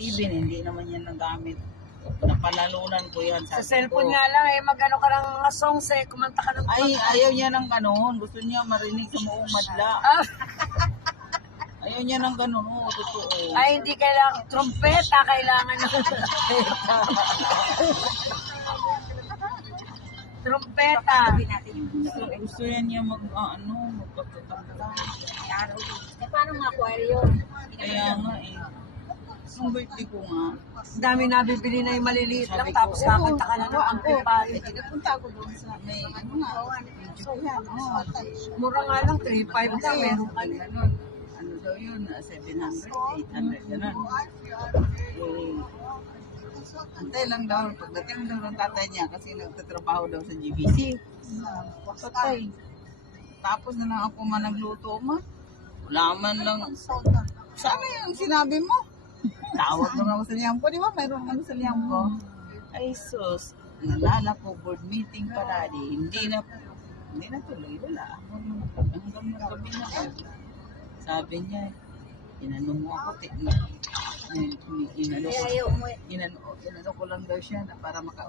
TV na hindi naman yan nagamit. Napalalunan ko yan. Sa Sabi cellphone ko, nga lang mag-ano ka ng mga songs kumanta ka ng ay, ayaw niya ng ganon. Gusto niya marinig sa muong madla. Ah, Ayaw niya ng ganon. Oo, totoo. ay, hindi kailangan, trumpeta kailangan ng trumpeta. Trumpeta. Gusto yan niya magpagkakanta. Paano mga choir yun? Kaya nga eh. Nung birthday ko nga, Dami nabibili na yung maliliit lang, sabi ko, tapos kakanta ka na ng amplifier. Napunta ako doon sa may, ano nga, Mura nga lang, 3.5 lang, meron ka na. Ganon. Ano daw yun, 700, 800, ganon. Antay lang daw, pagdating daw ng tatay niya kasi nagtatrabaho daw sa GBC. Patay. Tapos na lang ako nagluto ma. Wala man lang. Sana yung sinabi mo. Tawag naman ako sa liyang ko, di ba? Mayroon ano sa liyang ko. Ay sus, nalala ko board meeting pala hindi na tuloy, wala. Hanggang gabi na. Sabi niya, inano mo ako, inano ko lang daw siya na para maka